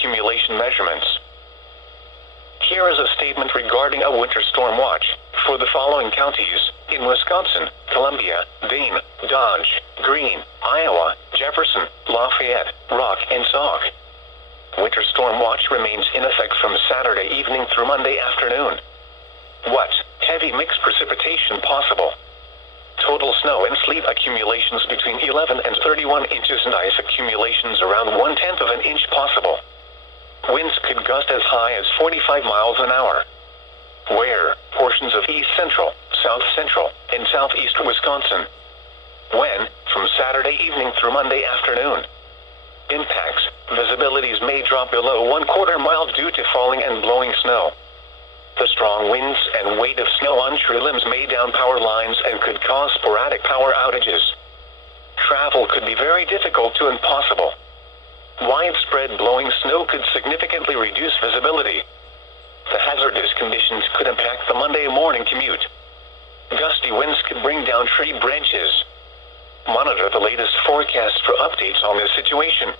accumulation measurements. Here is a statement regarding a winter storm watch for the following counties in Wisconsin: Columbia, Dane, Dodge, Greene, Iowa, Jefferson, Lafayette, Rock, and Sauk. Winter storm watch remains in effect from Saturday evening through Monday afternoon. What? Heavy mixed precipitation possible. Total snow and sleet accumulations between 11 and 31 inches and ice accumulations around 1/10 of an inch possible. Winds could gust as high as 45 miles an hour. Where? Portions of east central, south central, and southeast Wisconsin. When? From Saturday evening through Monday afternoon. Impacts: visibilities may drop below 1/4 mile due to falling and blowing snow. The strong winds and weight of snow on tree limbs may down power lines and could cause sporadic power outages. Travel could be very difficult to impossible. Widespread blowing snow could significantly reduce visibility. The hazardous conditions could impact the Monday morning commute. Gusty winds could bring down tree branches. Monitor the latest forecast for updates on this situation.